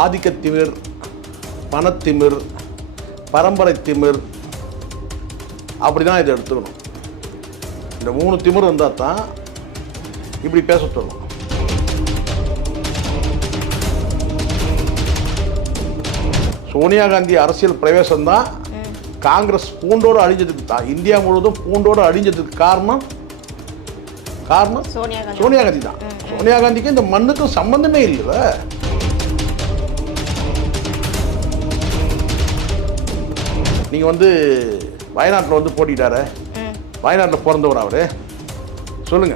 ஆதிக்கத்திமிர், பணத்திமிர், பரம்பரை திமிர், அப்படி தான் இதை எடுத்துக்கணும். இந்த 3 திமிர் வந்தால் தான் இப்படி பேச சொல்லணும். சோனியா காந்தி அரசியல் பிரவேசம் தான் காங்கிரஸ் பூண்டோடு அழிஞ்சதுக்கு தான், இந்தியா முழுவதும் பூண்டோடு அழிஞ்சதுக்கு காரணம் சோனியா காந்தி தான். சோனியா காந்திக்கு இந்த மண்ணுக்கும் சம்பந்தமே இல்லை. நீங்க வயநாட்டில் போட்டிட்டாரு, வயநாட்டில் பிறந்தவர் அவரு, சொல்லுங்க.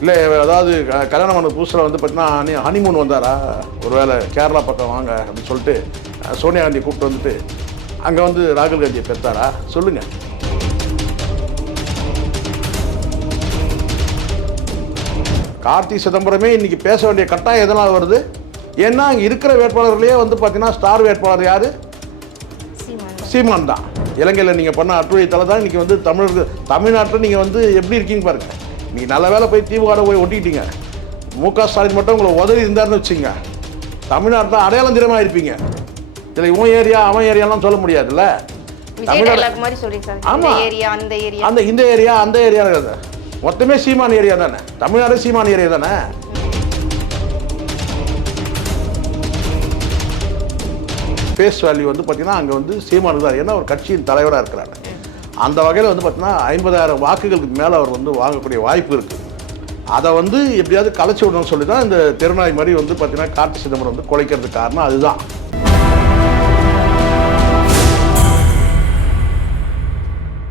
இல்லை அதாவது கல்யாணம் பண்ண புதுசில் பார்த்தீங்கன்னா ஹனிமூன் வந்தாரா, ஒருவேளை கேரளா பக்கம் வாங்க அப்படின்னு சொல்லிட்டு சோனியா காந்தியை கூப்பிட்டு வந்துட்டு அங்கே ராகுல் காந்தியை பெற்றாரா, சொல்லுங்க. கார்த்தி சிதம்பரமே இன்னைக்கு பேச வேண்டிய கட்டாயம் எதனால் வருது? ஏன்னா அங்கே இருக்கிற வேட்பாளர்களே பார்த்தீங்கன்னா ஸ்டார் வேட்பாளர் யாரு? சீமான் தான். இலங்கையில் நீங்கள் பண்ண அட்டுழியத்தால தான் இன்னைக்கு தமிழ்நாட்டில் நீங்கள் எப்படி இருக்கீங்க பாருங்க. நீங்கள் நல்ல வேலை போய் திமுக போய் ஒட்டிக்கிட்டீங்க. முக ஸ்டாலின் மட்டும் உங்களை உதவி இருந்தாருன்னு வச்சுங்க, தமிழ்நாட்டில் அடையாளம் திறமாக இருப்பீங்க. இதில் இவன் ஏரியா அவன் ஏரியாலாம் சொல்ல முடியாதுல்ல. ஆமாம், இந்த ஏரியா அந்த ஏரியா மொத்தமே சீமான் ஏரியா தானே, தமிழ்நாடு சீமான் ஏரியா தானே. ஃபேஸ் வேல்யூ பார்த்தீங்கன்னா அங்கே சீமானு தான். ஏன்னா ஒரு கட்சியின் தலைவராக இருக்கிறாங்க. அந்த வகையில் பார்த்தீங்கன்னா 50,000 வாக்குகளுக்கு மேலே அவர் வாங்கக்கூடிய வாய்ப்பு இருக்குது. அதை எப்படியாவது கலைச்சி விடணும்னு சொல்லி தான் இந்த திருநாய் மாதிரி பார்த்தீங்கன்னா கார்த்தி சிதம்பரம் குலைக்கிறதுக்கு காரணம் அதுதான்.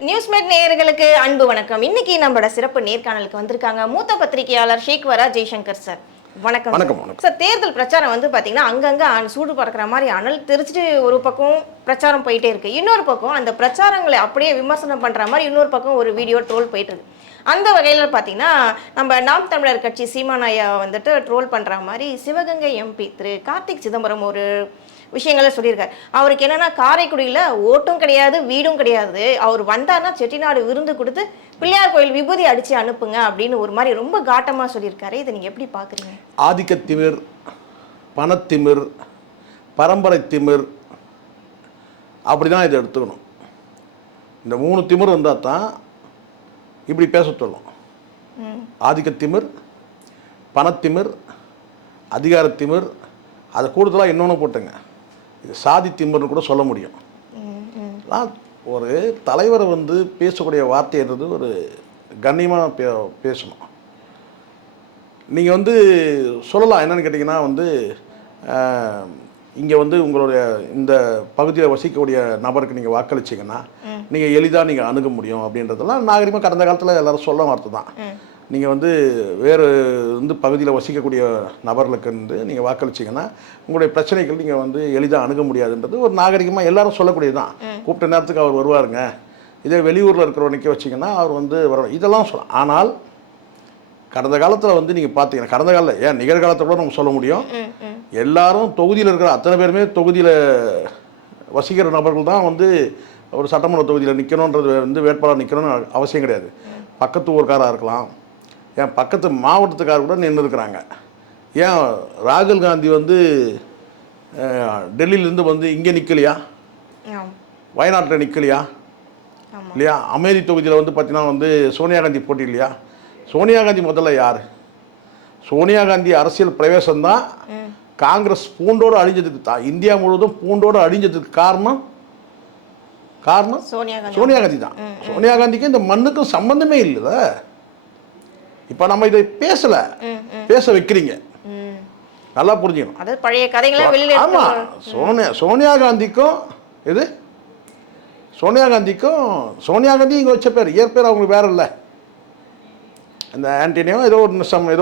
நியூஸ்மேட் நேயர்களுக்கு அன்பு வணக்கம். இன்னைக்கு நம்மளோட சிறப்பு நேர்காணலுக்கு வந்திருக்காங்க மூத்த பத்திரிகையாளர் ஷேக்வரா ஜெய்சங்கர் சார். வணக்கம். வணக்கம் சார். தேர்தல் பிரச்சாரம் பார்த்தீங்கன்னா அங்கங்கே சூடு பறக்கிற மாதிரி அனல் தெரிச்சுட்டு ஒரு பக்கம் பிரச்சாரம் போயிட்டே இருக்கு, இன்னொரு பக்கம் அந்த பிரச்சாரங்களை அப்படியே விமர்சனம் பண்ணுற மாதிரி இன்னொரு பக்கம் ஒரு வீடியோ ட்ரோல் போயிட்டு இருக்கு. அந்த வகையில் பார்த்தீங்கன்னா நம்ம நாம் தமிழர் கட்சி சீமானாயா ட்ரோல் பண்ணுற மாதிரி சிவகங்கை எம்பி திரு கார்த்திக் சிதம்பரம் ஒரு விஷயங்களை சொல்லியிருக்காரு. அவருக்கு என்னன்னா காரைக்குடியில் ஓட்டும் கிடையாது, வீடும் கிடையாது, அவர் வந்தார்னா செட்டிநாடு விருந்து கொடுத்து பிள்ளையார் கோயில் விபூதி அடிச்சு அனுப்புங்க அப்படின்னு ஒரு மாதிரி ரொம்ப காட்டமாக சொல்லியிருக்காரு. இதை நீங்கள் எப்படி பார்க்குறீங்க? ஆதிக்கத்திமிர், பணத்திமிர், பரம்பரை திமிர், அப்படி தான் இதை எடுத்துக்கணும். இந்த 3 திமிர் வந்தால் தான் இப்படி பேச சொல்லும். ஆதிக்கத்திமிர், பணத்திமிர், அதிகாரத்திமிர், அதை கூடுதலாக இன்னொன்று போட்டுங்க, இது சாதி திமிர்னு கூட சொல்ல முடியும். ஒரு தலைவரை பேசக்கூடிய வார்த்தைன்றது ஒரு கண்ணியமாக பேசணும். நீங்கள் சொல்லலாம். என்னென்னு கேட்டிங்கன்னா இங்கே உங்களுடைய இந்த பகுதியில் வசிக்கக்கூடிய நபருக்கு நீங்கள் வாக்களிச்சிங்கன்னா நீங்கள் எளிதாக நீங்கள் அணுக முடியும் அப்படின்றதெல்லாம் நாகரிகமாக கடந்த காலத்தில் எல்லோரும் சொல்ல வார்த்தை தான். நீங்கள் வேறு பகுதியில் வசிக்கக்கூடிய நபர்களுக்கு நீங்கள் வாக்களிச்சிங்கன்னா உங்களுடைய பிரச்சனைகள் நீங்கள் எளிதாக அணுக முடியாதுன்றது ஒரு நாகரிகமாக எல்லாரும் சொல்லக்கூடியது தான். கூப்பிட்ட நேரத்துக்கு அவர் வருவாருங்க. இதே வெளியூரில் இருக்கிறவங்க நிற்க வச்சிங்கன்னா அவர் வர இதெல்லாம் சொல்லலாம். ஆனால் கடந்த காலத்தில் நீங்கள் பார்த்தீங்கன்னா, கடந்த காலத்தில் ஏன் நிகழ்காலத்தை கூட நம்ம சொல்ல முடியும், எல்லாரும் தொகுதியில் இருக்கிற அத்தனை பேருமே தொகுதியில் வசிக்கிற நபர்கள் தான் ஒரு சட்டமன்ற தொகுதியில் நிற்கணுன்றது வேட்பாளர் நிற்கணும்னு அவசியம் கிடையாது. பக்கத்து ஊர்க்காராக இருக்கலாம், ஏன் பக்கத்து மாவட்டத்துக்காரர் கூட நின்று இருக்கிறாங்க. ஏன் ராகுல் காந்தி டெல்லியிலேருந்து இங்கே நிற்கலையா, வயநாட்டில் நிற்கலையா இல்லையா? அமேதி தொகுதியில் பார்த்தீங்கன்னா சோனியா காந்தி போட்டி இல்லையா? சோனியா காந்தி முதல்ல யார்? சோனியா காந்தி அரசியல் பிரவேசம் தான் காங்கிரஸ் பூண்டோடு அழிஞ்சதுக்கு தான், இந்தியா முழுவதும் பூண்டோடு அழிஞ்சதுக்கு காரணம் சோனியா காந்தி தான். சோனியா காந்திக்கு இந்த மண்ணுக்கும் சம்பந்தமே இல்லை. இப்போ நம்ம இதை பேச வைக்கிறீங்க, நல்லா புரிஞ்சுக்கணும். பழைய கதைகளை ஆமாம், சோனியா காந்திக்கும் சோனியா காந்தி இங்கே வச்ச பேர், இயற்பேர் அவங்களுக்கு வேற இல்லை. இந்த ஆண்டனியோ ஏதோ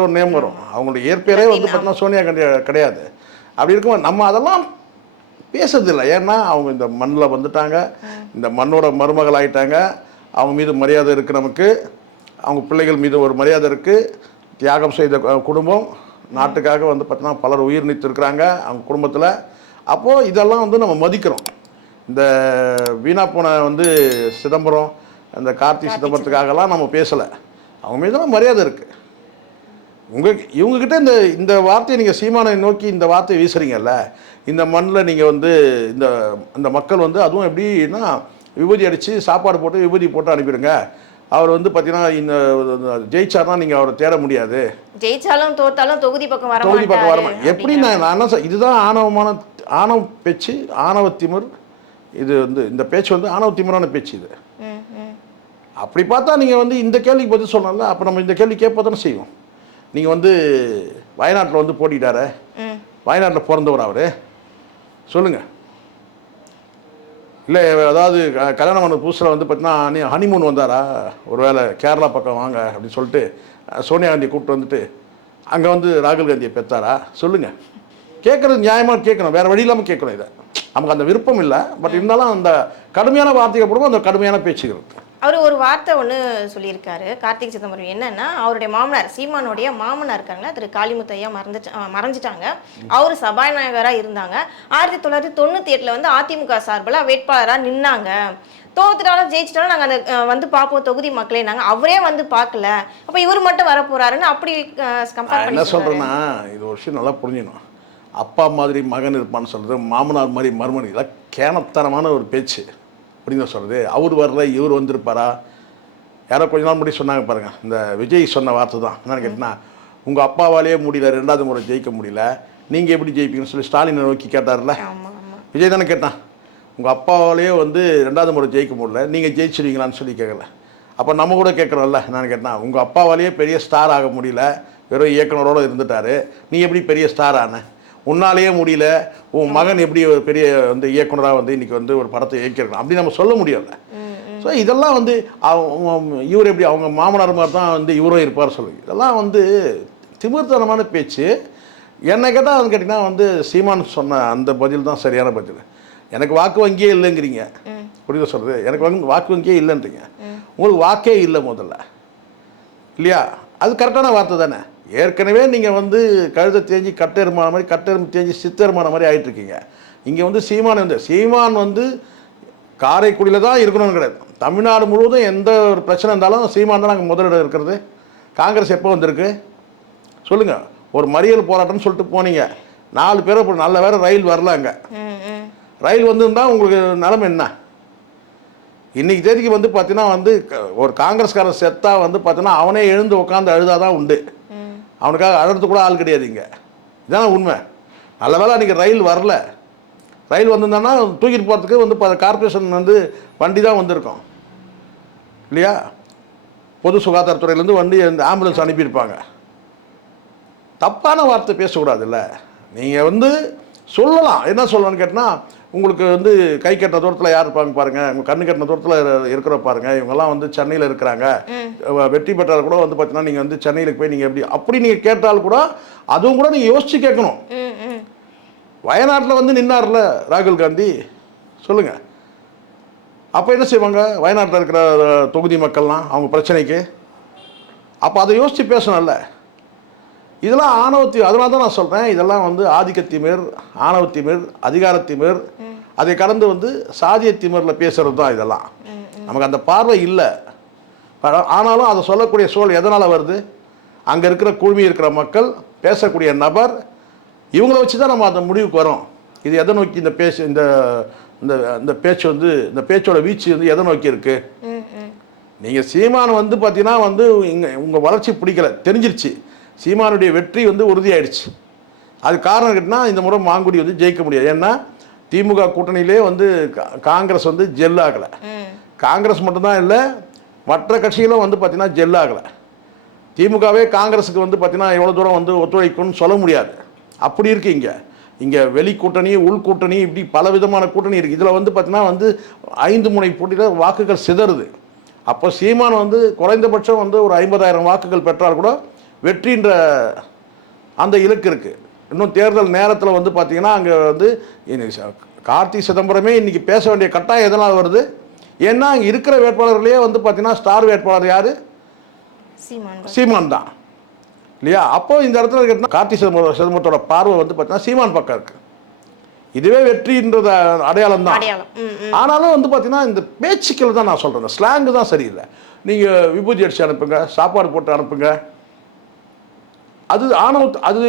ஒரு நேம் வரும், அவங்களுடைய இயற்பேரே பார்த்தீங்கன்னா சோனியா காந்தி கிடையாது. அப்படி இருக்கும் நம்ம அதெல்லாம் பேசுறதில்லை. ஏன்னா அவங்க இந்த மண்ணில் வந்துட்டாங்க, இந்த மண்ணோட மருமகள் ஆகிட்டாங்க, அவங்க மீது மரியாதை இருக்குது, நமக்கு அவங்க பிள்ளைகள் மீது ஒரு மரியாதை இருக்குது. தியாகம் செய்த குடும்பம், நாட்டுக்காக பார்த்தீங்கன்னா பலர் உயிர் நீத்திருக்கிறாங்க அவங்க குடும்பத்தில். அப்போது இதெல்லாம் நம்ம மதிக்கிறோம். இந்த வீணா போன சிதம்பரம், அந்த கார்த்தி சிதம்பரத்துக்காகலாம் நம்ம பேசலை, அவங்க மீதெல்லாம் மரியாதை இருக்குது. இவங்ககிட்ட இந்த வார்த்தையை நீங்கள் சீமானை நோக்கி இந்த வார்த்தையை வீசுறீங்கல்ல, இந்த மண்ணில் நீங்கள் வந்து இந்த மக்கள் வந்து அதுவும் எப்படின்னா விபூதி அடித்து சாப்பாடு போட்டு விபூதி போட்டு அனுப்பிடுங்க. அவர் வந்து பார்த்தீங்கன்னா இந்த ஜெயிச்சார்னா நீங்கள் அவரை தேட முடியாது, ஜெயிச்சாலும் தோத்தாலும் தொகுதி பக்கம் வர எப்படி நான் என்ன இதுதான் ஆணவ பேச்சு, ஆணவ திமிர். இது வந்து இந்த பேச்சு வந்து ஆணவ திமிரான பேச்சு. இது அப்படி பார்த்தா நீங்கள் வந்து இந்த கேள்விக்கு பதில் சொல்லணும்ல. அப்போ நம்ம இந்த கேள்வி கேட்ப தானே செய்வோம். நீங்கள் வந்து வயநாட்டில் வந்து போட்டிட்டார, வயநாட்டில் பிறந்தவர் அவர், சொல்லுங்கள். இல்லை அதாவது கல்யாணம் பண்ண புதுசில் வந்து பார்த்தீங்கன்னா ஹனிமூன் வந்தாரா, ஒரு வேளை கேரளா பக்கம் வாங்க அப்படின்னு சொல்லிட்டு சோனியா காந்தியை கூப்பிட்டு வந்துட்டு அங்கே வந்து ராகுல் காந்தியை பெற்றாரா, சொல்லுங்கள். கேட்குறது நியாயமாக கேட்கணும், வேறு வழி இல்லாமல் கேட்கணும். இதை நமக்கு அந்த விருப்பம் இல்லை, பட் இருந்தாலும் அந்த கடுமையான வார்த்தைகள் போடுவோம், அந்த கடுமையான பேச்சுகள். அவர் ஒரு வார்த்தை ஒன்று சொல்லியிருக்காரு கார்த்திக் சிதம்பரம். என்னன்னா, அவருடைய மாமனார் சீமானுடைய மாமனார் இருக்காங்களா திரு காளிமுத்தையா மறைஞ்சிட்டாங்க. அவர் சபாநாயகராக இருந்தாங்க. 1998 வந்து அதிமுக சார்பில் வேட்பாளராக நின்னாங்க. தோத்துட்டாலும் ஜெயிச்சிட்டாலும் நாங்கள் அந்த வந்து பார்ப்போம் தொகுதி மக்களே, நாங்கள் அவரே வந்து பார்க்கல, அப்போ இவர் மட்டும் வர போறாருன்னு அப்படி கம்பேர் பண்ணி என்ன சொல்கிறேன்னா, இது ஒரு விஷயம் நல்லா புரிஞ்சிடணும். அப்பா மாதிரி மகன் இருப்பான்னு சொல்கிறது, மாமனார் மாதிரி மருமகன், இதெல்லாம் கேனத்தனமான ஒரு பேச்சு. அப்படின்னு சொல்கிறது. அவர் வரல, இவர் வந்திருப்பாரா? யாரோ கொஞ்ச நாள் முன்னாடி சொன்னாங்க பாருங்கள், இந்த விஜய் சொன்ன வார்த்தை தான். என்னன்னு கேட்டிங்கன்னா, உங்கள் அப்பாவாலேயே முடியல, 2வது முறை ஜெயிக்க முடியல, நீங்கள் எப்படி ஜெயிப்பீங்கன்னு சொல்லி ஸ்டாலினை நோக்கி கேட்டார்ல. விஜய் தானே கேட்டான், உங்கள் அப்பாவாலேயே வந்து 2வது முறை ஜெயிக்க முடியல, நீங்கள் ஜெயிச்சிருவீங்களான்னு சொல்லி கேட்கல. அப்போ நம்ம கூட கேட்குறோம்ல, என்னன்னு கேட்டால், உங்கள் அப்பாவாலேயே பெரிய ஸ்டார் ஆக முடியல, வெறும் இயக்குனரோடு இருந்துட்டார், நீ எப்படி பெரிய ஸ்டார் ஆன? உன்னாலேயே முடியல, உன் மகன் எப்படி ஒரு பெரிய வந்து இயக்குனராக வந்து இன்றைக்கி வந்து ஒரு படத்தை இயக்கியிருக்கணும் அப்படி நம்ம சொல்ல முடியல. ஸோ இதெல்லாம் வந்து இவர் எப்படி அவங்க மாமனார் மாதிரி தான் வந்து இவரும் இருப்பார் சொல்லுங்க. இதெல்லாம் வந்து திமிர்த்தனமான பேச்சு. என்னை கேட்டால் வந்து கேட்டிங்கன்னா வந்து சீமான் சொன்ன அந்த பதில் தான் சரியான பதில். எனக்கு வாக்கு வங்கியே இல்லைங்கிறீங்க, புரியுது சொல்கிறது, எனக்கு வாக்கு வங்கியே இல்லைன்றீங்க. உங்களுக்கு வாக்கே இல்லை முதல்ல, இல்லையா? அது கரெக்டான வார்த்தை தானே. ஏற்கனவே நீங்கள் வந்து கழுதை தேஞ்சி கட்டெருமான மாதிரி, கட்டெரும்பு தேஞ்சி சித்தெருமான மாதிரி ஆகிட்டுருக்கீங்க. இங்கே வந்து சீமான் வந்து காரைக்குடியில் தான் இருக்கணும்னு கிடையாது, தமிழ்நாடு முழுவதும் எந்த ஒரு பிரச்சனை இருந்தாலும் சீமான் தான் நாங்கள் முதலிடம் இருக்கிறது. காங்கிரஸ் எப்போ வந்திருக்கு சொல்லுங்கள்? ஒரு மறியல் போராட்டம்னு சொல்லிட்டு போனீங்க, 4 பேரை நல்ல வேறு ரயில் வரல. அங்கே ரயில் வந்துருந்தால் உங்களுக்கு நிலைமை என்ன? இன்றைக்கி தேதிக்கு வந்து பார்த்தீங்கன்னா வந்து ஒரு காங்கிரஸ்காரன் செத்தா வந்து பார்த்தீங்கன்னா அவனே எழுந்து உட்காந்து அழுதாதான் உண்டு, அவனுக்காக அழுறது கூட ஆள் கிடையாது இங்கே. இதுதான் உண்மை. நல்ல வேலை அன்றைக்கி ரயில் வரல, ரயில் வந்திருந்தான்னா தூக்கிட்டு போகிறதுக்கு வந்து கார்பரேஷன் வந்து வண்டி தான் வந்திருக்கோம், இல்லையா? பொது சுகாதாரத்துறையிலேருந்து வண்டி அந்த ஆம்புலன்ஸ் அனுப்பியிருப்பாங்க. தப்பான வார்த்தை பேசக்கூடாதுல்ல. நீங்கள் வந்து சொல்லலாம், என்ன சொல்லணும்னு கேட்டால், உங்களுக்கு வந்து கை கட்டின தூரத்தில் யார் இருப்பாங்க பாருங்கள், உங்கள் கண்ணு கட்டின தூரத்தில் இருக்கிற பாருங்கள், இவங்கெல்லாம் வந்து சென்னையில் இருக்கிறாங்க, வெற்றி பெற்றால் கூட வந்து பார்த்தீங்கன்னா நீங்கள் வந்து சென்னையில் போய் நீங்கள் அப்படி நீங்கள் கேட்டால் கூட அதுவும் கூட நீங்கள் யோசித்து கேட்கணும். வயநாட்டில் வந்து நின்னார்ல ராகுல் காந்தி, சொல்லுங்கள். அப்போ என்ன செய்வாங்க வயநாட்டில் இருக்கிற தொகுதி மக்கள்லாம் அவங்க பிரச்சனைக்கு? அப்போ அதை யோசித்து பேசணும்ல. இதெல்லாம் அதனால தான் நான் சொல்கிறேன், இதெல்லாம் வந்து ஆதிக்கத்திமிர், ஆணவத்திமிர், அதிகாரத்திமிர், அதை கடந்து வந்து சாதிய திமிரில் பேசுகிறது தான் இதெல்லாம். நமக்கு அந்த பார்வை இல்லை. ஆனாலும் அதை சொல்லக்கூடிய சூழல் எதனால் வருது? அங்கே இருக்கிற குழுமி இருக்கிற மக்கள், பேசக்கூடிய நபர், இவங்கள வச்சு தான் நம்ம அந்த முடிவுக்கு வரோம். இது எதை நோக்கி இந்த பேச்சு வந்து இந்த பேச்சோட வீச்சு வந்து எதை நோக்கி இருக்குது? நீங்கள் சீமான் வந்து பார்த்தீங்கன்னா வந்து உங்கள் வளர்ச்சி பிடிக்கல, தெரிஞ்சிருச்சு. சீமானுடைய வெற்றி வந்து உறுதியாயிடுச்சு. அது காரணம் கேட்டால் இந்த முறை மாங்குடி வந்து ஜெயிக்க முடியாது. ஏன்னா திமுக கூட்டணியிலே வந்து காங்கிரஸ் வந்து ஜெல் ஆகலை. காங்கிரஸ் மட்டும்தான் இல்லை, மற்ற கட்சிகளும் வந்து பார்த்திங்கன்னா ஜெல் ஆகலை. திமுகவே காங்கிரஸுக்கு வந்து பார்த்திங்கன்னா எவ்வளோ தூரம் வந்து ஒத்துழைக்கும்னு சொல்ல முடியாது. அப்படி இருக்குது. இங்கே வெளி கூட்டணி, உள்கூட்டணி, இப்படி பல விதமான கூட்டணி இருக்குது. இதில் வந்து பார்த்திங்கன்னா வந்து 5 முனை போட்டியில் வாக்குகள் சிதறுது. அப்போ சீமான் வந்து குறைந்தபட்சம் வந்து ஒரு 50,000 வாக்குகள் பெற்றால் கூட வெற்றின்ற அந்த இலக்கு இருக்குது. இன்னும் தேர்தல் நேரத்தில் வந்து பார்த்திங்கன்னா அங்கே வந்து கார்த்தி சிதம்பரமே இன்றைக்கி பேச வேண்டிய கட்டாயம் எதனால் வருது? ஏன்னா அங்கே இருக்கிற வேட்பாளர்களே வந்து பார்த்திங்கன்னா ஸ்டார் வேட்பாளர் யார்? சீமான் தான், இல்லையா? அப்போ இந்த இடத்துல கேட்டால் கார்த்தி சிதம்பரத்தோட பார்வை வந்து பார்த்தீங்கன்னா சீமான் பக்கம் இருக்குது. இதுவே வெற்றின்றது அடையாளம் தான். ஆனாலும் வந்து பார்த்தீங்கன்னா இந்த பேச்சுக்கள் தான் நான் சொல்கிறேன், ஸ்லாங்கு தான் சரியில்லை. நீங்கள் விபூதி அடித்து அனுப்புங்க, சாப்பாடு போட்டு அனுப்புங்க, அது அது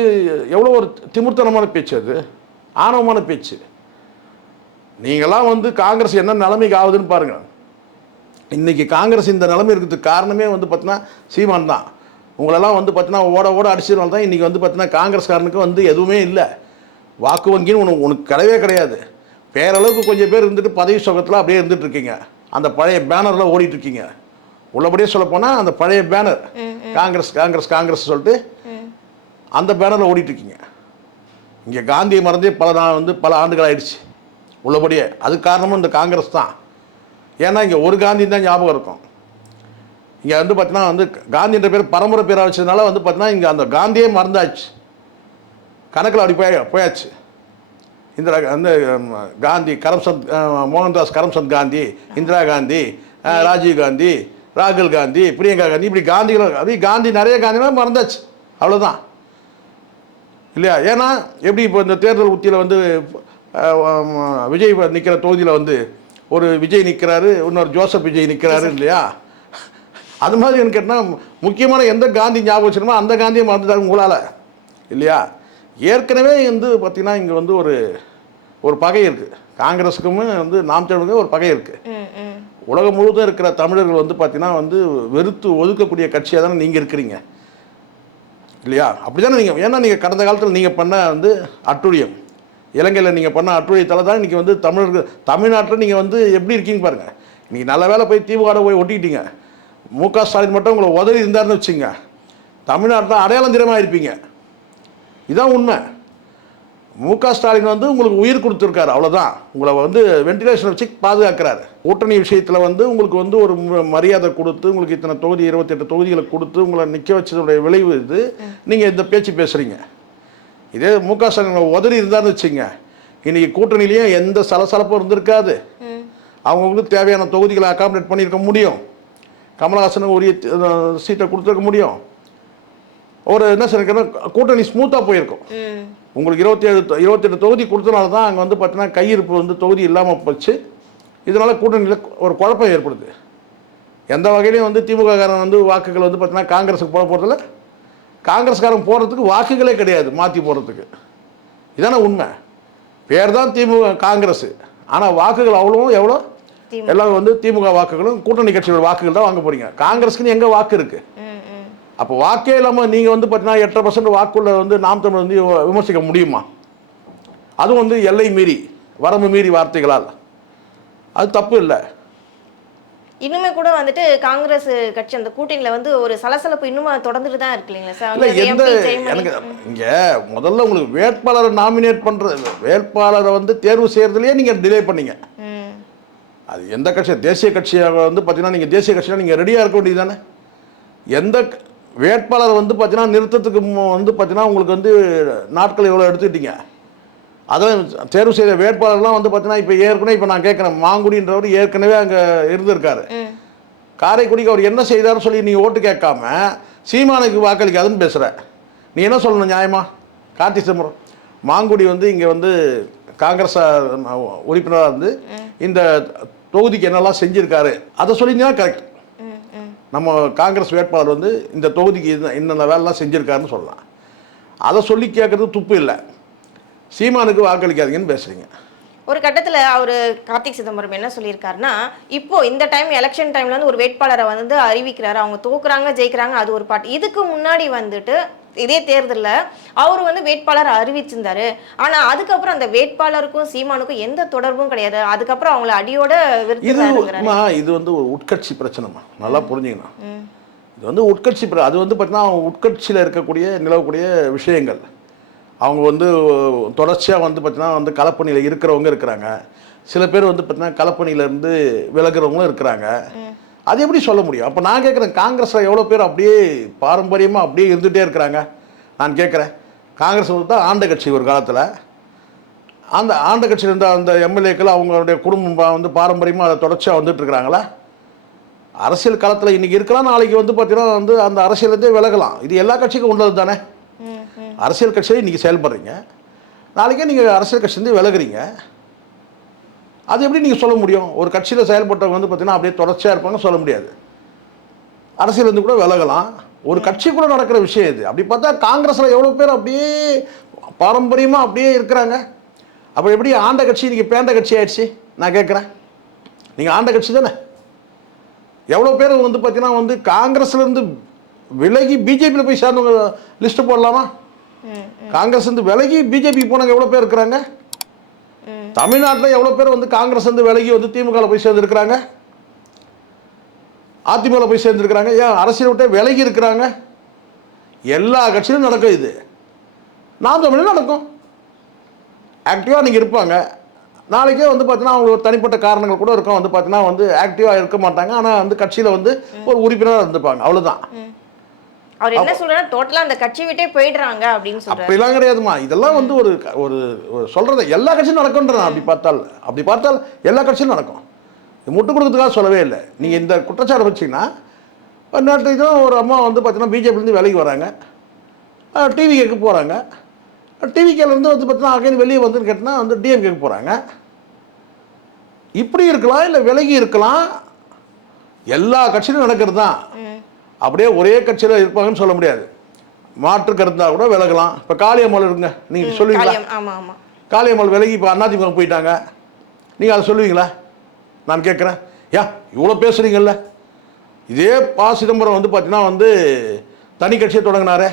எவ்வளோ ஒரு திமிர்த்தனமான பேச்சு, அது ஆணவமான பேச்சு. நீங்களாம் வந்து காங்கிரஸ் என்ன நிலைமைக்கு ஆகுதுன்னு பாருங்கள். இன்றைக்கி காங்கிரஸ் இந்த நிலைமை இருக்கிறதுக்கு காரணமே வந்து பார்த்தீங்கன்னா சீமான் தான். உங்களெல்லாம் வந்து பார்த்தீங்கன்னா ஓட ஓட அடிச்சதுனால தான் இன்றைக்கி வந்து பார்த்தீங்கன்னா காங்கிரஸ்காரனுக்கு வந்து எதுவுமே இல்லை. வாக்கு வங்கின்னு உனக்கு கிடையவே கிடையாது. பேரளவுக்கு கொஞ்சம் பேர் இருந்துட்டு பதவி சுகத்தில் அப்படியே இருந்துட்டு இருக்கீங்க. அந்த பழைய பேனரில் ஓடிட்டு இருக்கீங்க. உள்ளபடியே சொல்லப்போனால் அந்த பழைய பேனர் காங்கிரஸ் காங்கிரஸ் காங்கிரஸ் சொல்லிட்டு அந்த பேனரில் ஓடிட்டு இருக்கீங்க. இங்கே காந்தியை மறந்தே பல ஆண்டுகள் ஆயிடுச்சு உள்ளபடியே. அதுக்கு காரணமும் இந்த காங்கிரஸ் தான். ஏன்னா இங்கே ஒரு காந்தி தான் ஞாபகம் இருக்கும். இங்கே வந்து பார்த்தீங்கன்னா வந்து காந்தின்ற பேர் பரம்பரை பேராக வச்சதுனால வந்து பார்த்தீங்கன்னா இங்கே அந்த காந்தியே மறந்தாச்சு, கணக்கில் அப்படி போயாச்சு. இந்திரா வந்து காந்தி கரம்சந்த், மோகன்தாஸ் கரம்சந்த் காந்தி, இந்திரா காந்தி, ராஜீவ் காந்தி, ராகுல் காந்தி, பிரியங்கா காந்தி, இப்படி காந்திகள் அப்படி காந்தி நிறைய காந்திலாம் மறந்தாச்சு, அவ்வளோதான் இல்லையா? ஏன்னா எப்படி இப்போ இந்த தேர்தல் உத்தியில் வந்து விஜய் நிற்கிற தொகுதியில் வந்து ஒரு விஜய் நிற்கிறாரு, இன்னொரு ஜோசப் விஜய் நிற்கிறாரு இல்லையா? அது மாதிரி எனக்கு கேட்டால் முக்கியமான எந்த காந்தி ஞாபகம் வச்சுருமோ அந்த காந்தியை மறந்துட்டாங்க உங்களால் இல்லையா? ஏற்கனவே வந்து பார்த்திங்கன்னா இங்கே வந்து ஒரு பகை இருக்குது. காங்கிரஸுக்குமே வந்து நாம் தமிழருக்கும் ஒரு பகை இருக்குது. உலகம் முழுவதும் இருக்கிற தமிழர்கள் வந்து பார்த்திங்கன்னா வந்து வெறுத்து ஒதுக்கக்கூடிய கட்சியாக தானே நீங்கள் இருக்கிறீங்க இல்லையா? அப்படி தானே நீங்கள். ஏன்னா நீங்கள் கடந்த காலத்தில் நீங்கள் பண்ண வந்து அட்டுழியம், இலங்கையில் நீங்கள் பண்ண அட்டுழியத்தால் தான் இன்றைக்கி வந்து தமிழ்நாட்டில் நீங்கள் வந்து எப்படி இருக்கீங்க பாருங்கள். இன்றைக்கி நல்ல வேலை போய் திமுக போய் ஒட்டிக்கிட்டீங்க. மு.க. ஸ்டாலின் மட்டும் உங்களை உதவி இருந்தாருன்னு வச்சுங்க, தமிழ்நாட்டில் அடையாளம் திறமாக இருப்பீங்க. இதுதான் உண்மை. மு.க. ஸ்டாலின் வந்து உங்களுக்கு உயிர் கொடுத்துருக்காரு, அவ்வளோதான். உங்களை வந்து வென்டிலேஷன் வச்சு பாதுகாக்கிறாரு. கூட்டணி விஷயத்தில் வந்து உங்களுக்கு வந்து ஒரு மரியாதை கொடுத்து உங்களுக்கு இத்தனை தொகுதி 28 தொகுதிகளை கொடுத்து உங்களை நிற்க வச்சதுடைய விளைவு இது. நீங்கள் இந்த பேச்சு பேசுகிறீங்க. இதே மு.க. ஸ்டாலின் உதறி இருந்தாருன்னு வச்சுங்க, இன்றைக்கி கூட்டணியிலையும் எந்த சலசலப்பும் இருந்திருக்காது. அவங்களுக்கு தேவையான தொகுதிகளை அகாமடேட் பண்ணியிருக்க முடியும். கமலஹாசனுக்கு உரிய சீட்டை கொடுத்துருக்க முடியும். ஒரு என்ன சொல்லிருக்கேன்னா கூட்டணி ஸ்மூத்தாக போயிருக்கும். உங்களுக்கு 28 தொகுதி கொடுத்தனால தான் அங்கே வந்து பார்த்தீங்கன்னா கையிருப்பு வந்து தொகுதி இல்லாமல் போச்சு. இதனால் கூட்டணியில் ஒரு குழப்பம் ஏற்படுது. எந்த வகையிலையும் வந்து திமுககாரன் வந்து வாக்குகள் வந்து பார்த்தீங்கன்னா காங்கிரஸுக்கு போட போகிறதில்ல. காங்கிரஸ்காரன் போகிறதுக்கு வாக்குகளே கிடையாது மாற்றி போகிறதுக்கு. இதான உண்மை. பேர் தான் திமுக காங்கிரஸ், ஆனால் வாக்குகள் எவ்வளோ எல்லாம் வந்து திமுக வாக்குகளும் கூட்டணி கட்சியோட வாக்குகள் தான் வாங்க போகிறீங்க. காங்கிரஸுக்குன்னு எங்கே வாக்கு இருக்குது? அப்போ வாக்கே இல்லாமல் நீங்கள் வந்து பார்த்தீங்கன்னா 8% வாக்குள்ள வந்து நாம் தமிழ் வந்து விமர்சிக்க முடியுமா? அதுவும் வந்து எல்லை மீறி வரம்பு மீறி வார்த்தைகளால். அது தப்பு இல்லை. இன்னுமே கூட வந்துட்டு காங்கிரஸ் கட்சி அந்த கூட்டணியில் வந்து ஒரு சலசலப்பு இன்னும் தொடர்ந்துட்டு தான் இருக்கு இல்லைங்களா சார்? இல்லை எனக்கு இங்கே முதல்ல உங்களுக்கு வேட்பாளரை நாமினேட் பண்ணுறது, வேட்பாளரை வந்து தேர்வு செய்கிறதுலையே நீங்கள் டிலே பண்ணீங்க. அது எந்த கட்சியாக தேசிய கட்சியாக வந்து பார்த்தீங்கன்னா நீங்கள் தேசிய கட்சியாக நீங்கள் ரெடியாக இருக்க வேண்டியது தானே? எந்த வேட்பாளர் வந்து பார்த்தீங்கன்னா நிறுத்தத்துக்கு வந்து பார்த்தீங்கன்னா உங்களுக்கு வந்து நாட்கள் எவ்வளோ எடுத்துக்கிட்டீங்க? அதான் தேர்வு செய்த வேட்பாளர்லாம் வந்து பார்த்தீங்கன்னா இப்போ நான் கேட்குறேன், மாங்குடின்றவர் ஏற்கனவே அங்கே இருந்திருக்காரு. காரைக்குடிக்கு அவர் என்ன செய்தார்னு சொல்லி நீ ஓட்டு கேட்காம சீமானுக்கு வாக்களிக்காதுன்னு பேசுகிற. நீ என்ன சொல்லணும் நியாயமா? கார்த்தி சிதம்பரம் மாங்குடி வந்து இங்கே வந்து காங்கிரஸ் உறுப்பினராக இருந்து இந்த தொகுதிக்கு என்னெல்லாம் செஞ்சுருக்காரு அதை சொல்லிங்கன்னா கரெக்ட். நம்ம காங்கிரஸ் வேட்பாளர் வந்து இந்த தொகுதிக்கு இன்னென்ன வேலைலாம் செஞ்சுருக்காருன்னு சொல்லலாம். அதை சொல்லி கேட்குறது துப்பு இல்லை. சீமானுக்கு வாக்களிக்காதீங்கன்னு பேசுகிறீங்க. ஒரு கட்டத்தில் அவர் கார்த்திக் சிதம்பரம் என்ன சொல்லியிருக்காருன்னா, இப்போ இந்த டைம் எலெக்ஷன் டைம்ல வந்து ஒரு வேட்பாளரை வந்து அறிவிக்கிறாரு, அவங்க தோக்குறாங்க ஜெயிக்கிறாங்க அது ஒரு பாட்டு. இதுக்கு முன்னாடி வந்துட்டு இதே தேர்தலில் அவர் வந்து வேட்பாளர் அறிவிச்சிருந்தாரு. ஆனால் அதுக்கப்புறம் அந்த வேட்பாளருக்கும் சீமானுக்கும் எந்த தொடர்பும் கிடையாது. அதுக்கப்புறம் அவங்கள அடியோட இது வந்து ஒரு உட்கட்சி பிரச்சனைமா, நல்லா புரிஞ்சுக்கணும். இது வந்து உட்கட்சி அது வந்து பார்த்தீங்கன்னா உட்கட்சியில் நிலவக்கூடிய விஷயங்கள். அவங்க வந்து தொடர்ச்சியாக வந்து பார்த்தீங்கன்னா வந்து களப்பணியில் இருக்கிறவங்க இருக்கிறாங்க. சில பேர் வந்து பார்த்தீங்கன்னா களப்பணியிலேருந்து விலகிறவங்களும் இருக்கிறாங்க. அது எப்படி சொல்ல முடியும்? அப்போ நான் கேட்குறேன், காங்கிரஸில் எவ்வளோ பேர் அப்படியே பாரம்பரியமாக அப்படியே இருந்துகிட்டே இருக்கிறாங்க? நான் கேட்குறேன், காங்கிரஸ் வந்து தான் ஆண்ட கட்சி ஒரு காலத்தில். அந்த ஆண்ட கட்சியில் இருந்த அந்த எம்எல்ஏக்கள் அவங்களுடைய குடும்பம் வந்து பாரம்பரியமாக அதை தொடர்ச்சியாக வந்துட்டுருக்குறாங்களா? அரசியல் களத்தில் இன்றைக்கி இருக்கலாம், நாளைக்கு வந்து பார்த்தீங்கன்னா வந்து அந்த அரசியலேருந்தே விலகலாம். இது எல்லா கட்சிக்கும் உள்ளது தானே? அரசியல் கட்சியில் இன்றைக்கி செயல்படுறீங்க, நாளைக்கே நீங்கள் அரசியல் கட்சியிலேருந்து விலகுறீங்க. அது எப்படி நீங்கள் சொல்ல முடியும்? ஒரு கட்சியில் செயல்பட்டவங்க வந்து பார்த்தீங்கன்னா அப்படியே தொடர்ச்சியாக இருப்பாங்க சொல்ல முடியாது. அரசியலேருந்து கூட விலகலாம். ஒரு கட்சிக்குள்ள நடக்கிற விஷயம் இது. அப்படி பார்த்தா காங்கிரஸில் எவ்வளோ பேர் அப்படியே பாரம்பரியமாக அப்படியே இருக்கிறாங்க. அப்போ எப்படி ஆண்ட கட்சி நீங்கள் பேண்ட கட்சி ஆயிடுச்சு? நான் கேட்குறேன், நீங்கள் ஆண்ட கட்சி தானே. எவ்வளோ பேர் வந்து பார்த்தீங்கன்னா வந்து காங்கிரஸ்லேருந்து விலகி பிஜேபியில் போய் சேர்ந்தவங்க லிஸ்ட்டு போடலாமா? காங்கிரஸ் வந்து விலகி பிஜேபி போனவங்க எவ்வளோ பேர் இருக்கிறாங்க? தமிழ்நாட்டில் எவ்வளோ பேர் வந்து காங்கிரஸ் வந்து விலகி வந்து திமுகவில் போய் சேர்ந்துருக்கிறாங்க, அதிமுகவில் போய் சேர்ந்துருக்கிறாங்க, ஏன் அரசியல் விட்டே விலகி இருக்கிறாங்க? எல்லா கட்சியிலும் நடக்கும் இது. நாம் தமிழில் நடக்கும். ஆக்டிவாக நீங்கள் இருப்பாங்க. நாளைக்கே வந்து பார்த்தீங்கன்னா அவங்க ஒரு தனிப்பட்ட காரணங்கள் கூட இருக்கும், வந்து பார்த்தீங்கன்னா வந்து ஆக்டிவாக இருக்க மாட்டாங்க, ஆனால் வந்து கட்சியில் வந்து ஒரு உறுப்பினராக இருந்துப்பாங்க, அவ்வளோதான். அவர் என்ன சொல்றாரு, டோட்டலா அந்த கட்சி விட்டே போயிடுறாங்க அப்படின்னு சொல்றாரு. அப்படிலாம் கிடையாதுமா. இதெல்லாம் வந்து ஒரு ஒரு சொல்றது எல்லா கட்சியும் நடக்கும்ன்ற. அப்படி பார்த்தால் எல்லா கட்சியும் நடக்கும். முட்டு கொடுக்கறதுக்காக சொல்லவே இல்லை. நீங்கள் இந்த குற்றச்சாட்டு வச்சிங்கன்னா நேற்று இதுவும் ஒரு அம்மா வந்து பார்த்தீங்கன்னா பிஜேபிலேருந்து விலைக்கு வராங்க, டிவிகேக்கு போகிறாங்க, டிவிகேலேருந்து வந்து பார்த்தீங்கன்னா அகைன் வெளியே வந்துன்னு கேட்டால் வந்து டிஎம்கேக்கு போகிறாங்க. இப்படி இருக்கலாம், இல்லை விலகி இருக்கலாம். எல்லா கட்சியிலும் நடக்கிறது தான். அப்படியே ஒரே கட்சியில் இருப்பாங்கன்னு சொல்ல முடியாது. மாற்று கருத்தா கூட விலகலாம். இப்போ காளியம்மாள் இருக்குங்க, நீங்கள் சொல்லுவீங்களா? காளியம்மாள் விலகி இப்போ அதிமுக போயிட்டாங்க, நீங்கள் அதை சொல்லுவீங்களா? நான் கேட்குறேன். ஏன் இவ்வளோ பேசுகிறீங்கல்ல? இதே ப. சிதம்பரம் வந்து பார்த்தீங்கன்னா வந்து தனி கட்சியை தொடங்கினாரே.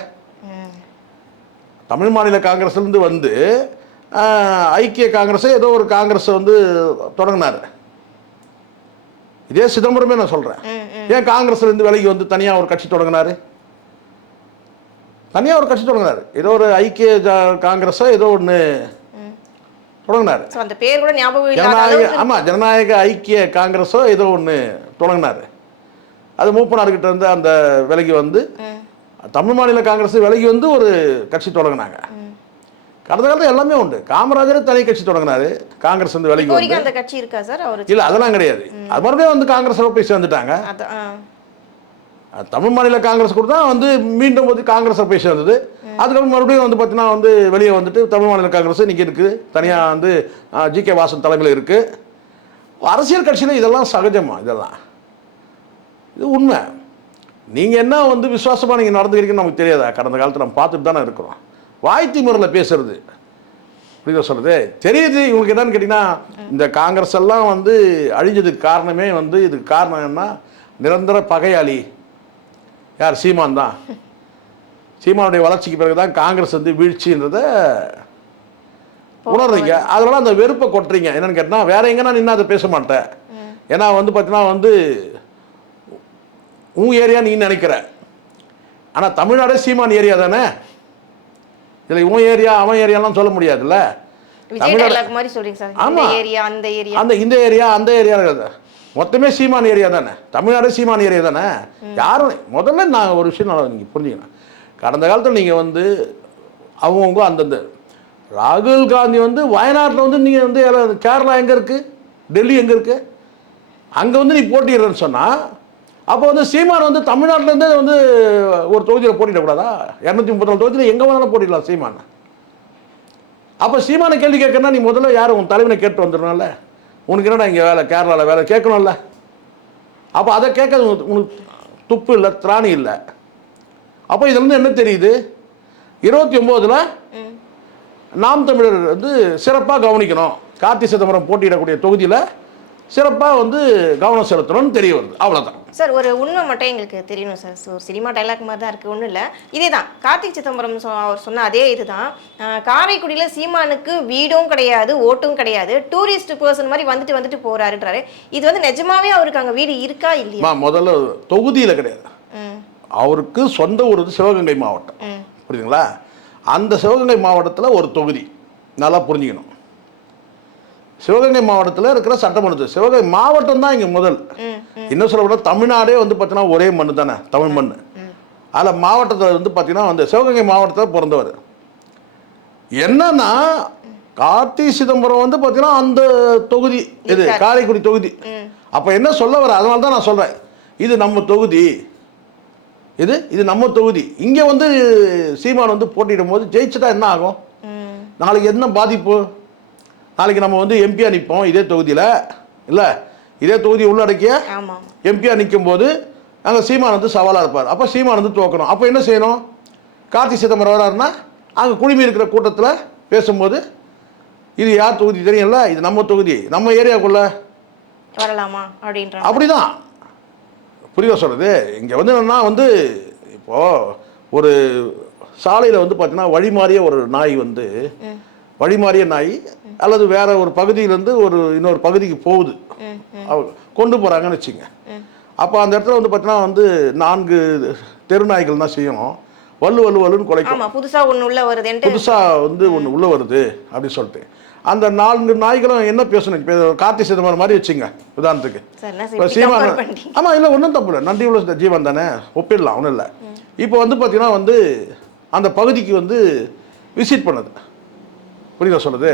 தமிழ் மாநில காங்கிரஸ்லேருந்து வந்து ஐக்கிய காங்கிரஸை ஏதோ ஒரு காங்கிரஸை வந்து தொடங்கினார். இதே சிதம்பரமே நான் சொல்கிறேன். ஏன் காங்கிரஸ்லேருந்து விலகி வந்து தனியாக ஒரு கட்சி தொடங்கினார்? தனியாக ஒரு கட்சி தொடங்கினார், ஏதோ ஒரு ஐக்கிய காங்கிரஸோ ஏதோ ஒன்று தொடங்கினார். அந்த பேர் கூட ஞாபகம் ஜனநாயக, ஆமாம், ஜனநாயக ஐக்கிய காங்கிரஸோ ஏதோ ஒன்று தொடங்கினார். அது மூப்பனார்கிட்ட இருந்து அந்த விலகி வந்து தமிழ் மாநில காங்கிரஸ் விலகி வந்து ஒரு கட்சி தொடங்கினாங்க. கடந்த காலத்தில் எல்லாமே உண்டு. காமராஜரே தனி கட்சி தொடங்கினாரு, காங்கிரஸ் வந்து விலகி வந்து. அந்த கட்சி இருக்கா சார்? இல்லை, அதெல்லாம் கிடையாது. அது மறுபடியும் வந்து காங்கிரஸ் போய் சேர்ந்துட்டாங்க. தமிழ் மாநில காங்கிரஸ் கூட தான் வந்து மீண்டும் வந்து காங்கிரஸ் போய் சேர்ந்தது. அதுக்கப்புறம் மறுபடியும் வந்து பார்த்தீங்கன்னா வந்து வெளியே வந்துட்டு தமிழ் மாநில காங்கிரஸ் இன்னைக்கு இருக்குது, தனியாக வந்து ஜி.கே. வாசன் தலைமையில் இருக்குது. அரசியல் கட்சியில் இதெல்லாம் சகஜமா, இதெல்லாம் இது உண்மை. நீங்கள் என்ன வந்து விசுவாசமாக நீங்கள் நடந்துக்கிறீங்கன்னு நமக்கு தெரியாதா? கடந்த காலத்தில் நம்ம பார்த்துட்டு தானே இருக்கிறோம். வாய்த்தி முறையில் பேசுறது இப்படிதான் சொல்கிறது தெரியுது. இவங்களுக்கு என்னன்னு கேட்டிங்கன்னா, இந்த காங்கிரஸ் எல்லாம் வந்து அழிஞ்சதுக்கு காரணமே வந்து இதுக்கு காரணம் என்ன? நிரந்தர பகையாளி யார்? சீமான் தான். சீமானுடைய வளர்ச்சிக்கு பிறகு தான் காங்கிரஸ் வந்து வீழ்ச்சின்றதை உணர்றீங்க. அதனால அந்த வெறுப்பை கொட்டுறீங்க. என்னன்னு கேட்டால் வேற எங்கன்னா நின்று அதை பேச மாட்டேன். ஏன்னா வந்து பார்த்தீங்கன்னா வந்து உன் ஏரியா நீ நினைக்கிற, ஆனால் தமிழ்நாடே சீமான் ஏரியா தானே. இதில் உன் ஏரியா அவன் ஏரியாலாம் சொல்ல முடியாதுல்ல. இந்த ஏரியா அந்த ஏரியா மொத்தமே சீமான் ஏரியா தானே. தமிழ்நாடு சீமான் ஏரியா தானே. யாரும் முதல்ல நான் ஒரு விஷயம் நீங்கள் புரிஞ்சுக்கணும். கடந்த காலத்தில் நீங்கள் வந்து அவங்கவுங்க அந்தந்த ராகுல் காந்தி வந்து வயநாட்டில் வந்து நீங்கள் வந்து கேரளா எங்கே இருக்குது, டெல்லி எங்கே இருக்குது, அங்கே வந்து நீ போட்டிடுறேன்னு சொன்னால் அப்போ வந்து சீமான் வந்து தமிழ்நாட்டிலேருந்து வந்து ஒரு தொகுதியில் போட்டிடக்கூடாதா? 234 தொகுதியில் எங்கே வேணாலும் போட்டிடலாம் சீமான். அப்போ சீமானை கேள்வி கேட்கறனா நீ முதல்ல யார் உன் தலைவனை கேட்டு வந்துடணும்ல. உனக்கு என்னடா இங்கே வேலை, கேரளாவில் வேலை கேட்கணும்ல. அப்போ அதை கேட்கறது உனக்கு துப்பு இல்லை, திராணி இல்லை. அப்போ இதுல இருந்து என்ன தெரியுது? 29 நாம் தமிழர் வந்து சிறப்பாக கவனிக்கணும், கார்த்தி சிதம்பரம் போட்டியிடக்கூடிய தொகுதியில் சிறப்பாக வந்து கவனம் செலுத்தணும்னு தெரிய வருது. அவ்வளோதான் சார். ஒரு உண்மை மட்டும் எங்களுக்கு தெரியணும் சார். ஸோ சினிமா டைலாக் மாதிரி தான் இருக்குது, ஒன்றும் இல்லை. இதே தான் கார்த்திக் சிதம்பரம் அவர் சொன்ன அதே இதுதான். காரைக்குடியில் சீமானுக்கு வீடும் கிடையாது, ஓட்டும் கிடையாது, டூரிஸ்ட் பர்சன் மாதிரி வந்துட்டு வந்துட்டு போகிறாருன்றாரு. இது வந்து நிஜமாவே அவருக்கு அங்கே வீடு இருக்கா இல்லையா? முதல்ல தொகுதியில் கிடையாது, அவருக்கு சொந்த ஊர் சிவகங்கை மாவட்டம். புரியுதுங்களா? அந்த சிவகங்கை மாவட்டத்தில் ஒரு தொகுதி நல்லா புரிஞ்சுக்கணும். சிவகங்கை மாவட்டத்தில் இருக்கிற சட்டமன்ற சிவகங்கை மாவட்டம் தான் இங்கே முதல். இன்னும் சொல்ல தமிழ்நாடே வந்து பார்த்தீங்கன்னா ஒரே மண் தானே, தமிழ் மண். அதில் மாவட்டத்தில் வந்து பார்த்தீங்கன்னா வந்து சிவகங்கை மாவட்டத்தில் பிறந்தவர். என்னன்னா கார்த்தி சிதம்பரம் வந்து பார்த்தீங்கன்னா அந்த தொகுதி இது காரைக்குடி தொகுதி. அப்போ என்ன சொல்ல வர? அதனால தான் நான் சொல்கிறேன், இது நம்ம தொகுதி, இது நம்ம தொகுதி. இங்கே வந்து சீமான் வந்து போட்டியிடும் போது ஜெயிச்சுட்டா என்ன ஆகும்? நாளைக்கு என்ன பாதிப்பு? நாளைக்கு நம்ம வந்து எம்பியா நிற்போம் இதே தொகுதியில், இல்லை இதே தொகுதி உள்ளடக்கிய எம்பியா நிற்கும் போது அங்கே சீமான் வந்து சவாலாக இருப்பார். அப்போ சீமான் வந்து தோக்கணும். அப்போ என்ன செய்யணும்? கார்த்தி சிதம்பரம் வராருன்னா அங்கே குழுமி இருக்கிற கூட்டத்தில் பேசும்போது இது யார் தொகுதி தெரியல, இது நம்ம தொகுதி, நம்ம ஏரியாவுக்குள்ள வரலாமா அப்படின்ற அப்படிதான். புரியுதா சொல்கிறது? இங்கே வந்து என்னன்னா வந்து இப்போது ஒரு சாலையில் வந்து பார்த்தீங்கன்னா வழிமாறிய ஒரு நாய் வந்து வழிமாறிய நாய் அல்லது வேற ஒரு பகுதியிலேருந்து ஒரு இன்னொரு பகுதிக்கு போகுது, கொண்டு போகிறாங்கன்னு வச்சுங்க. அப்போ அந்த இடத்துல வந்து பார்த்தீங்கன்னா வந்து 4 தெருநாய்கள் தான் செய்யணும், வல்லு வல்லு வல்லுன்னு குலைக்கும். புதுசாக ஒன்று உள்ள வருது, புதுசாக வந்து ஒன்று உள்ளே வருது அப்படின்னு சொல்லிட்டு அந்த 4 நாய்களும் என்ன பேசணும்? இப்போ கார்த்தி சிதம்பரம் மாதிரி வச்சுங்க உதாரணத்துக்கு. இப்போ சீமான் ஆமாம், இல்லை ஒன்றும் தப்பு இல்லை, நன்றி உள்ள ஜீவன் தானே, ஒப்பிடலாம், ஒன்றும் இல்லை. இப்போ வந்து பார்த்தீங்கன்னா வந்து அந்த பகுதிக்கு வந்து விசிட் பண்ணுது, புரியுதா சொல்லுது?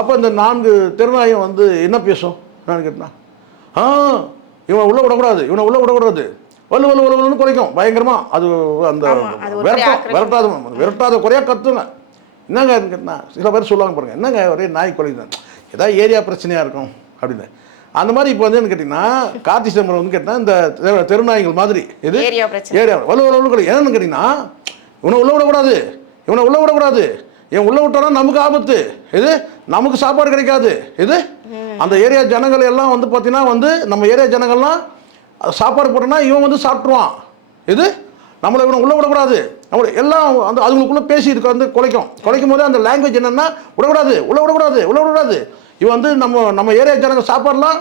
அப்போ இந்த 4 தெருநாயும் வந்து என்ன பேசும் நான் கேட்டேன்னா, இவனை உள்ளே விடக்கூடாது, இவனை உள்ளே விடக்கூடாது, வலு வலு வலுன்னு குறைக்கும் பயங்கரமாக. அது அந்த விரட்டாத குறையாக கத்துங்க. என்னங்க கேட்டா சில பேர் சொல்லுவாங்க பாருங்க, என்னங்க ஒரே நாய் குறைதான், ஏதாவது ஏரியா பிரச்சனையாக இருக்கும் அப்படின்னு. அந்த மாதிரி இப்போ வந்து என்ன கேட்டிங்கன்னா கார்த்தி சிதம்பரம் வந்து கேட்டால் இந்த தெருநாய்கள் மாதிரி இது ஏரியா வலு வலு குறை. என்னன்னு கேட்டிங்கன்னா இவனை உள்ளே விடக்கூடாது, இவனை உள்ளே விடக்கூடாது, இவன் உள்ளே விட்டானா நமக்கு ஆபத்து, இது நமக்கு சாப்பாடு கிடைக்காது, இது அந்த ஏரியா ஜனங்கள் எல்லாம் வந்து பார்த்தீங்கன்னா வந்து நம்ம ஏரியா ஜனங்கள்லாம் சாப்பாடு போட்டோன்னா இவன் வந்து சாப்பிட்ருவான், இது நம்மளை இவனை உள்ளே விடக்கூடாது, நம்ம எல்லாம் அந்த அதுங்களுக்குள்ளே பேசி இருக்க வந்து குலைக்கும் போது அந்த லாங்குவேஜ் என்னென்னா விடக்கூடாது, உள்ளே விடக்கூடாது, உள்ளே விடக்கூடாது, இவன் வந்து நம்ம ஏரியா ஜனங்க சாப்பாடுலாம்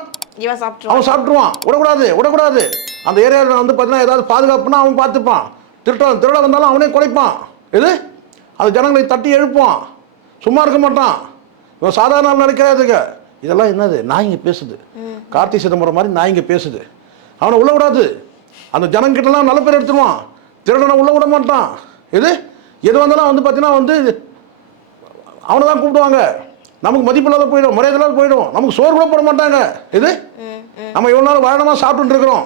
அவன் சாப்பிட்ருவான், விடக்கூடாது. அந்த ஏரியாவில் வந்து பார்த்தீங்கன்னா ஏதாவது பாதுகாப்புனா அவன் பார்த்துப்பான், திருட வந்தாலும் அவனே குலைப்பான், இது அந்த ஜனங்களை தட்டி எழுப்பான், சும்மா இருக்க மாட்டான், இவன் சாதாரண நாள் நடக்காதுங்க. இதெல்லாம் என்னது? நாய்ங்க பேசுது, கார்த்தி சிதம்பரம் மாதிரி நாய்ங்க பேசுது. அவனை உள்ள விடாது, அந்த ஜனங்கிட்டலாம் நல்ல பேர் எடுத்துருவான், திருடனை உள்ள விட மாட்டான், எது வந்தாலும் வந்து பார்த்தீங்கன்னா வந்து அவனை தான் கூப்பிடுவாங்க, நமக்கு மதிப்பில்லாத போயிடும், மரியாதை போயிடும், நமக்கு சோறு கூட போட மாட்டாங்க, நம்ம இவ்வளோ நாள் வாழமா சாப்பிட்டு இருக்கிறோம்,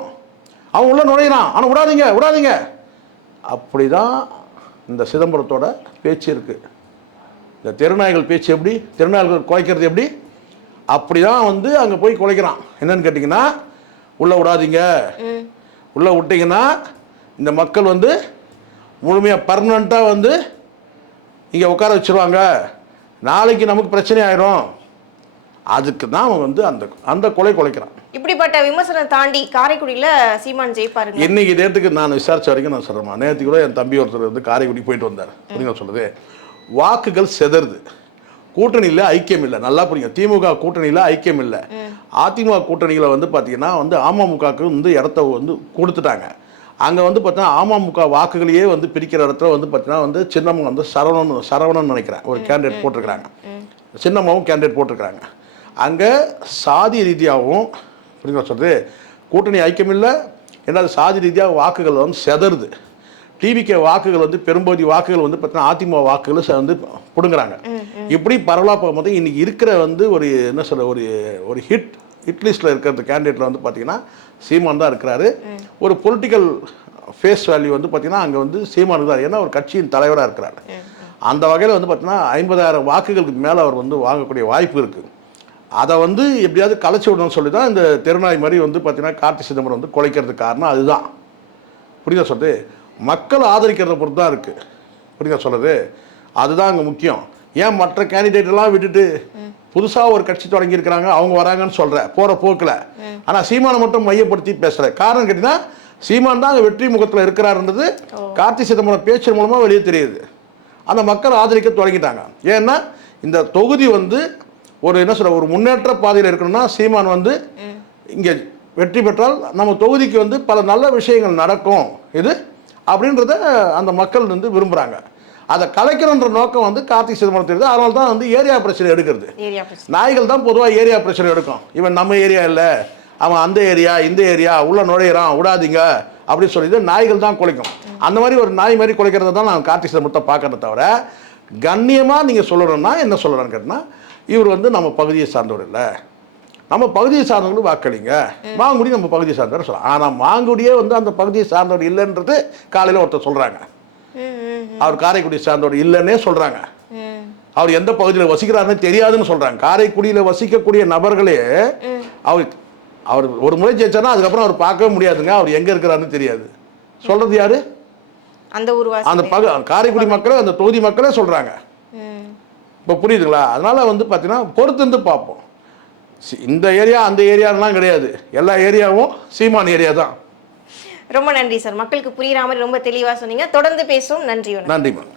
அவன் உள்ள நுழையிறான், ஆனால் விடாதீங்க. அப்படிதான் இந்த சிதம்பரத்தோட பேச்சு இருக்கு. இந்த தெருநாய்கள் பேச்சு எப்படி, தெருநாய்கள் குலைக்கிறது எப்படி, அப்படிதான் வந்து அங்கே போய் குலைக்கிறான். என்னன்னு கேட்டிங்கன்னா உள்ளே விடாதீங்க, உள்ளே விட்டிங்கன்னா இந்த மக்கள் வந்து முழுமையாக பர்மனண்ட்டாக வந்து இங்கே உட்கார வச்சுருவாங்க, நாளைக்கு நமக்கு பிரச்சனை ஆயிரும், அதுக்கு தான் அவன் வந்து அந்த குலைக்கிறான். இப்படிப்பட்ட விமர்சனம் தாண்டி காரைக்குடியில் சீமான் ஜெயிப்பாருங்க. இன்னைக்கு நேரத்துக்கு நான் விசாரிச்ச வரைக்கும் நான் சொல்கிறேன், நேற்றுக்கு கூட என் தம்பி ஒருத்தர் வந்து காரைக்குடி போயிட்டு வந்தார். புரியுங்க சொல்லுது, வாக்குகள் செதறுது, கூட்டணியில் ஐக்கியம் இல்லை. நல்லா புரியுங்க, திமுக கூட்டணியில் ஐக்கியம் இல்லை. அதிமுக கூட்டணியில் வந்து பார்த்தீங்கன்னா வந்து அமமுகவுக்கு வந்து இடத்த வந்து கொடுத்துட்டாங்க. அங்கே வந்து பார்த்தீங்கன்னா அமமுக வாக்குகளையே வந்து பிரிக்கிற இடத்துல வந்து பார்த்தீங்கன்னா வந்து சின்னம்மா வந்து சரவணன் நினைக்கிறேன் ஒரு கேண்டிடேட் போட்டிருக்கிறாங்க, சின்னம்மாவும் கேண்டிடேட் போட்டிருக்கிறாங்க. அங்கே சாதி ரீதியாகவும் புரியுங்களா சொல்கிறது கூட்டணி ஐக்கியம் இல்லை, ஏன்னா சாதி ரீதியாக வாக்குகள் வந்து செதறுது. டிவிகே வாக்குகள் வந்து பெரும்பகுதி வாக்குகள் வந்து பார்த்தீங்கன்னா அதிமுக வாக்குகள் வந்து பிடுங்குறாங்க. இப்படி பரவலாக போகும்போது இன்றைக்கி இருக்கிற வந்து ஒரு என்ன சொல்ல ஒரு ஹிட் லிஸ்ட்டில் இருக்கிற கேண்டிடேட்டில் வந்து பார்த்தீங்கன்னா சீமான் தான் இருக்கிறாரு. ஒரு பொலிட்டிக்கல் ஃபேஸ் வேல்யூ வந்து பார்த்தீங்கன்னா அங்கே வந்து சீமான் தான், ஏன்னா ஒரு கட்சியின் தலைவராக இருக்கிறாரு. அந்த வகையில் வந்து பார்த்தீங்கன்னா 50,000 வாக்குகளுக்கு மேலே அவர் வந்து வாங்கக்கூடிய வாய்ப்பு இருக்குது. அதை வந்து எப்படியாவது கலைச்சி விடணும்னு சொல்லி தான் இந்த தெருநாய் மாதிரி வந்து பார்த்தீங்கன்னா கார்த்தி சிதம்பரம் வந்து குலைக்கிறதுக்கு காரணம் அதுதான். புரியுதா சொல்லுது, மக்கள் ஆதரிக்கிறத பொறுத்து தான் இருக்குது. புரியுதா சொல்லுது, அதுதான் அங்கே முக்கியம். ஏன் மற்ற கேண்டிடேட்டெல்லாம் விட்டுட்டு புதுசாக ஒரு கட்சி தொடங்கியிருக்கிறாங்க, அவங்க வராங்கன்னு சொல்கிறேன் போகிற போக்கில், ஆனால் சீமானை மட்டும் மையப்படுத்தி பேசுகிறேன். காரணம் கேட்டிங்கன்னா சீமான் தான் அங்கே வெற்றி முகத்தில் இருக்கிறாருன்றது கார்த்தி சிதம்பரம் பேச்சு மூலமாக வெளியே தெரியுது. அந்த மக்கள் ஆதரிக்க தொடங்கிட்டாங்க. ஏன்னா இந்த தொகுதி வந்து ஒரு என்ன சொல்ற ஒரு முன்னேற்ற பாதையில் இருக்கணும்னா சீமான் வந்து இங்கே வெற்றி பெற்றால் நம்ம தொகுதிக்கு வந்து பல நல்ல விஷயங்கள் நடக்கும் அப்படின்றத அந்த மக்கள் வந்து விரும்புகிறாங்க. அதை கலைக்கணுன்ற நோக்கம் வந்து கார்த்தி சிதம்பரம் தெரியுது. அதனால தான் வந்து ஏரியா பிரச்சனை எடுக்கிறது. நாய்கள் தான் பொதுவாக ஏரியா பிரச்சனை எடுக்கும். இவன் நம்ம ஏரியா இல்லை, அவன் அந்த ஏரியா இந்த ஏரியா உள்ள நுழையிறான் விடாதீங்க அப்படின்னு சொல்லிட்டு நாய்கள் தான் குலைக்கும். அந்த மாதிரி ஒரு நாய் மாதிரி குலைக்கிறத தான் நான் கார்த்தி சிதம்பரத்தை பார்க்கறத தவிர கண்ணியமாக நீங்கள் சொல்லணும்னா என்ன சொல்லலான்னு கேட்டால் இவர் வந்து நம்ம பகுதியை சார்ந்தவர் இல்லை, நம்ம பகுதியை சார்ந்தவங்களும் வாக்களிங்க, மாங்குடி நம்ம பகுதியை சார்ந்தவர் சொல்லலாம். ஆனால் மாங்குடியே வந்து அந்த பகுதியை சார்ந்தவர் இல்லைன்றது காலையில் ஒருத்தர் சொல்கிறாங்க. அவர் காரைக்குடியை சார்ந்தவர் இல்லைன்னே சொல்கிறாங்க. அவர் எந்த பகுதியில் வசிக்கிறாருன்னு தெரியாதுன்னு சொல்கிறாங்க. காரைக்குடியில் வசிக்கக்கூடிய நபர்களே அவர் அவர் ஒரு முறை ஜெயிச்சார்னா அதுக்கப்புறம் அவர் பார்க்கவே முடியாதுங்க. அவர் எங்கே இருக்கிறாருன்னு தெரியாது. சொல்கிறது யாரு? அந்த ஊர்வாசி, அந்த காரைக்குடி மக்களே, அந்த தொகுதி மக்களே சொல்கிறாங்க. இப்போ புரியுதுங்களா? அதனால் வந்து பார்த்தீங்கன்னா பொறுத்திருந்து பார்ப்போம். இந்த ஏரியா அந்த ஏரியாலாம் கிடையாது, எல்லா ஏரியாவும் சீமான் ஏரியா தான். ரொம்ப நன்றி சார். மக்களுக்கு புரியுற மாதிரி ரொம்ப தெளிவாக சொன்னீங்க. தொடர்ந்து பேசுவோம். நன்றி. நன்றி மேம்.